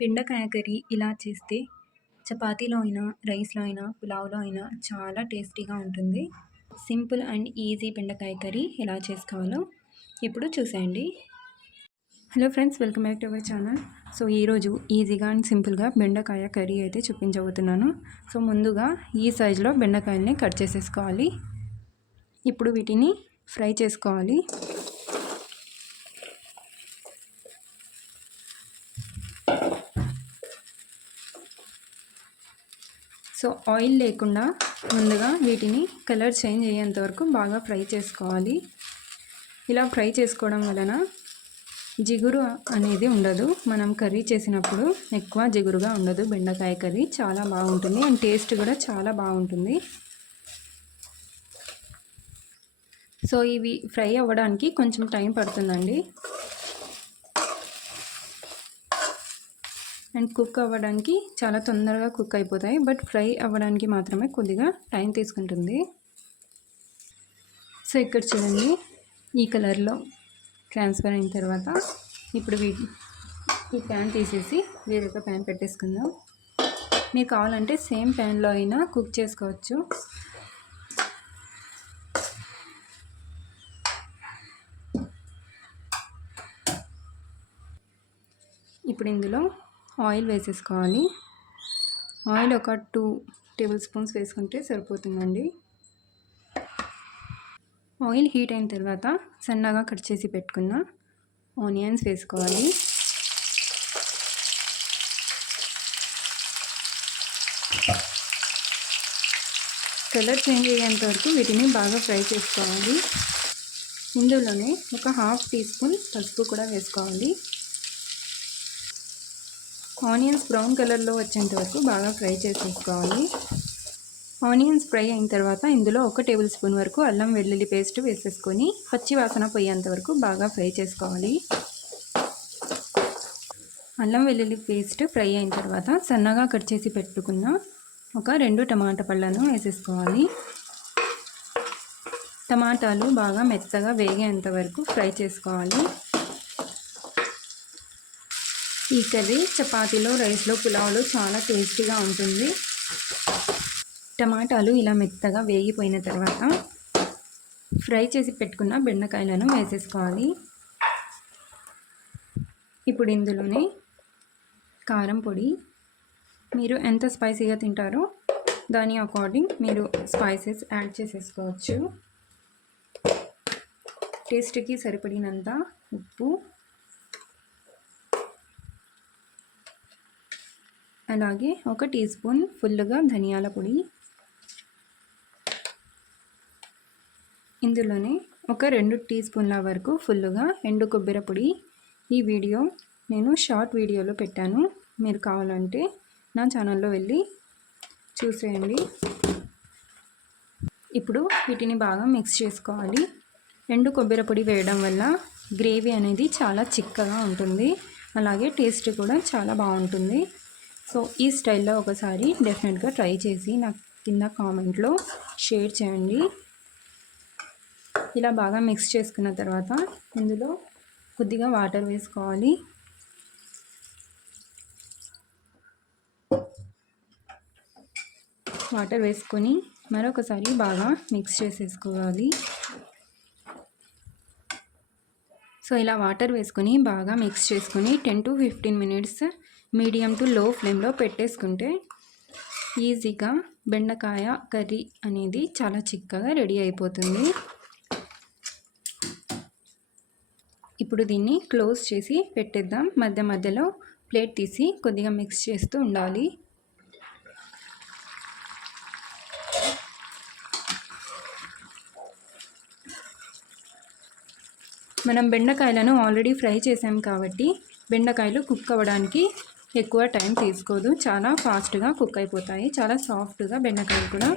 బెండకాయ కర్రీ ఇలా చేస్తే చపాతీలో అయినా, రైస్‌లో అయినా, పులావ్‌లో అయినా చాలా టేస్టీగా ఉంటుంది. సింపుల్ అండ్ ఈజీ బెండకాయ కర్రీ ఎలా చేసుకోవాలో ఇప్పుడు చూసేయండి. Hello friends, welcome back to our channel. So ఈరోజు ఈజీగా అండ్ సింపుల్గా బెండకాయ కర్రీ అయితే చూపించబోతున్నాను. సో ముందుగా ఈ సైజులో బెండకాయల్ని కట్ చేసేసుకోవాలి. ఇప్పుడు వీటిని ఫ్రై చేసుకోవాలి. సో ఆయిల్ లేకుండా ముందుగా వీటిని కలర్ చేంజ్ అయ్యేంత వరకు బాగా ఫ్రై చేసుకోవాలి. ఇలా ఫ్రై చేసుకోవడం వలన జిగురు అనేది ఉండదు. మనం కర్రీ చేసినప్పుడు ఎక్కువ జిగురుగా ఉండదు. బెండకాయ కర్రీ చాలా బాగుంటుంది అండ్ టేస్ట్ కూడా చాలా బాగుంటుంది. సో ఇవి ఫ్రై అవ్వడానికి కొంచెం టైం పడుతుందండి. అండ్ కుక్ అవ్వడానికి చాలా తొందరగా కుక్ అయిపోతాయి. బట్ ఫ్రై అవ్వడానికి మాత్రమే కొద్దిగా టైం తీసుకుంటుంది. సో ఇక్కడ చూడండి, ఈ కలర్లో ట్రాన్స్ఫర్ అయిన తర్వాత ఇప్పుడు ఈ ప్యాన్ తీసేసి వేరొక ప్యాన్ పెట్టేసుకుందాం. మీకు కావాలంటే సేమ్ ప్యాన్లో అయినా కుక్ చేసుకోవచ్చు. ఇప్పుడు ఇందులో ఆయిల్ వేసేసుకోవాలి. ఆయిల్ ఒక 2 టేబుల్ స్పూన్స్ వేసుకుంటే సరిపోతుందండి. ఆయిల్ హీట్ అయిన తర్వాత సన్నగా కట్ చేసి పెట్టుకున్న ఆనియన్స్ వేసుకోవాలి. కలర్ చేంజ్ అయ్యేంత వరకు వీటిని బాగా ఫ్రై చేసుకోవాలి. ఇందులోనే ఒక 1/2 టీ స్పూన్ పసుపు కూడా వేసుకోవాలి. ఆనియన్స్ బ్రౌన్ కలర్లో వచ్చేంత వరకు బాగా ఫ్రై చేసేసుకోవాలి. ఆనియన్స్ ఫ్రై అయిన తర్వాత ఇందులో 1 టేబుల్ స్పూన్ వరకు అల్లం వెల్లుల్లి పేస్ట్ వేసేసుకొని పచ్చి వాసన పోయేంత వరకు బాగా ఫ్రై చేసుకోవాలి. అల్లం వెల్లుల్లి పేస్ట్ ఫ్రై అయిన తర్వాత సన్నగా కట్ చేసి పెట్టుకున్న ఒక 2 టమాటా పళ్ళను వేసేసుకోవాలి. టమాటాలు బాగా మెత్తగా వేగేంత వరకు ఫ్రై చేసుకోవాలి. ఈ కర్రీ చపాతీలో, రైస్లో, పులావ్లో చాలా టేస్టీగా ఉంటుంది. టమాటాలు ఇలా మెత్తగా వేగిపోయిన తర్వాత ఫ్రై చేసి పెట్టుకున్న బెండకాయలను వేసేసుకోవాలి. ఇప్పుడు ఇందులోనే కారం పొడి, మీరు ఎంత స్పైసీగా తింటారో దాని అకార్డింగ్ మీరు స్పైసెస్ యాడ్ చేసేసుకోవచ్చు. టేస్ట్కి సరిపడినంత ఉప్పు, అలాగే 1 టీ స్పూన్ ఫుల్గా ధనియాల పొడి, ఇందులోనే ఒక 2 టీ స్పూన్ల వరకు ఫుల్గా ఎండు కొబ్బరి పొడి. ఈ వీడియో నేను షార్ట్ వీడియోలో పెట్టాను, మీరు కావాలంటే నా ఛానల్లో వెళ్ళి చూసేయండి. ఇప్పుడు వీటిని బాగా మిక్స్ చేసుకోవాలి. ఎండు కొబ్బరి పొడి వేయడం వల్ల గ్రేవీ అనేది చాలా చిక్కగా ఉంటుంది, అలాగే టేస్ట్ కూడా చాలా బాగుంటుంది. సో ఈ స్టైల్లో ఒకసారి డెఫినెట్గా ట్రై చేసి నాకు కింద కామెంట్లో షేర్ చేయండి. ఇలా బాగా మిక్స్ చేసుకున్న తర్వాత ఇందులో కొద్దిగా వాటర్ వేసుకోవాలి. వాటర్ వేసుకొని మరొకసారి బాగా మిక్స్ చేసేసుకోవాలి. సో ఇలా వాటర్ వేసుకొని బాగా మిక్స్ చేసుకొని 10 to 15 మినిట్స్ మీడియం టు లో ఫ్లేమ్లో పెట్టేసుకుంటే ఈజీగా బెండకాయ కర్రీ అనేది చాలా చిక్కగా రెడీ అయిపోతుంది. ఇప్పుడు దీన్ని క్లోజ్ చేసి పెట్టేద్దాం. మధ్య మధ్యలో ప్లేట్ తీసి కొద్దిగా మిక్స్ చేస్తూ ఉండాలి. మనం బెండకాయలను ఆల్రెడీ ఫ్రై చేసాం కాబట్టి బెండకాయలు కుక్ అవ్వడానికి ఎక్కువ టైం తీసుకోదు. చాలా ఫాస్ట్గా కుక్ అయిపోతాయి. చాలా సాఫ్ట్గా బెండకాయలు కూడా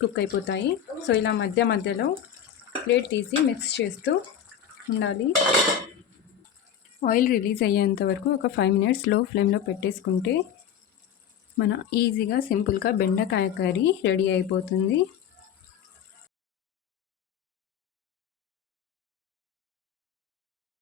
కుక్ అయిపోతాయి. సో ఇలా మధ్య మధ్యలో ప్లేట్ తీసి మిక్స్ చేస్తూ ఉండాలి. ఆయిల్ రిలీజ్ అయ్యేంత వరకు ఒక 5 మినిట్స్ లో ఫ్లేమ్లో పెట్టేసుకుంటే మన ఈజీగా సింపుల్గా బెండకాయ కర్రీ రెడీ అయిపోతుంది.